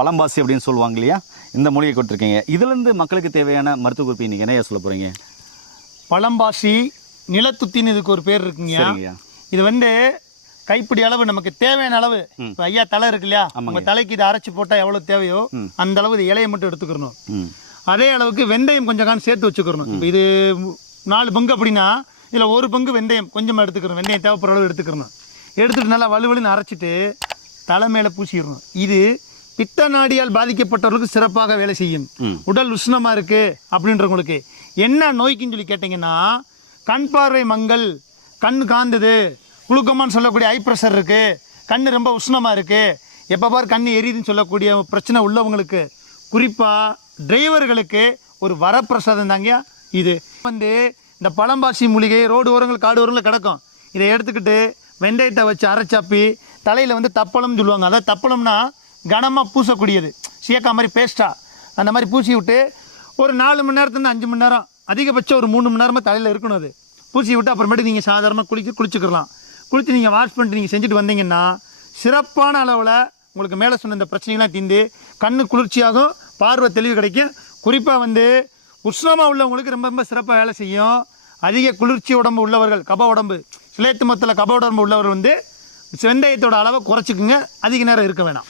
பழம்பாசி அப்படின்னு சொல்லுவாங்க இல்லையா? இந்த மூலிகை கொடுத்துருக்கீங்க. இதுலேருந்து மக்களுக்கு தேவையான மருத்துவ குறிப்பு இன்னைக்கு என்ன சொல்ல போகிறீங்க பழம்பாசி நிலத்துத்தின்னு இதுக்கு ஒரு பேர் இருக்குங்க. இது வந்து கைப்பிடி அளவு நமக்கு தேவையான அளவு. இப்போ ஐயா தலை இருக்கு இல்லையா? உங்க தலைக்கு இதை அரைச்சு போட்டா எவ்வளவு தேவையோ அந்த அளவு இது இலையை மட்டும் எடுத்துக்கிறணும் ம். அதே அளவுக்கு வெந்தயம் கொஞ்சம் காணும் சேர்த்து வச்சுக்கிறணும் இப்போ இது நாலு பங்கு அப்படின்னா இதுல ஒரு பங்கு வெந்தயம் கொஞ்சமா எடுத்துக்கிறணும் வெந்தயம் தேவைப்படுற அளவு எடுத்துக்கிறணும் எடுத்துட்டு நல்லா வலுவலுன்னு அரைச்சிட்டு தலை மேல பூசிடணும். இது பித்த நாடியால் பாதிக்கப்பட்டவர்களுக்கு சிறப்பாக வேலை செய்யும். உடல் உஷ்ணமா இருக்கு அப்படின்றவங்களுக்கு என்ன நோய்க்குன்னு சொல்லி கேட்டிங்கன்னா கண் பார்வை மங்கல் கண் காந்துது குளுக்கமான்னு சொல்லக்கூடிய ஐ ப்ரெஷர் இருக்கு கண் ரொம்ப உஷ்ணமா இருக்கு எப்போ பார் கண் எரியுதுன்னு சொல்லக்கூடிய பிரச்சனை உள்ளவங்களுக்கு குறிப்பா டிரைவர்களுக்கு ஒரு வரப்பிரசாதம் தாங்க இது. வந்து இந்த பழம்பாசி மூலிகை ரோடு ஓரங்கள் காடு ஓரங்களில் கிடக்கும். இதை எடுத்துக்கிட்டு வெந்தயத்தை வச்சு அரைச்சாப்பி தலையில் வந்து தப்பளம்னு சொல்லுவாங்க. அதாவது தப்பளம்னா கனமாக பூசக்கூடியது. சீக்கா மாதிரி பேஸ்ட்டாக அந்த மாதிரி பூசி விட்டு ஒரு நாலு மணி நேரத்துலேருந்து அஞ்சு மணி நேரம் அதிகபட்சம் ஒரு மூணு மணி நேரமாக தலையில் இருக்கணும் அது. பூசி விட்டு அப்புறமேட்டு நீங்கள் சாதாரணமாக குளிக்க குளிச்சுக்கலாம். குளித்து நீங்கள் வாஷ் பண்ணிட்டு நீங்கள் செஞ்சுட்டு வந்தீங்கன்னா சிறப்பான அளவில் உங்களுக்கு மேலே சொன்ன இந்த பிரச்சனைகள்லாம் தீந்து கண்ணு குளிர்ச்சியாகும் பார்வை தெளிவு கிடைக்கும். குறிப்பாக வந்து உஷ்ணமாக உள்ளவங்களுக்கு ரொம்ப ரொம்ப சிறப்பாக வேலை செய்யும். அதிக குளிர்ச்சி உடம்பு உள்ளவர்கள் கப உடம்பு சிலேத்து மொத்தத்தில் கப உடம்பு உள்ளவர் வந்து வெந்தயத்தோட அளவை குறைச்சிக்குங்க. அதிக நேரம் இருக்க வேணாம்.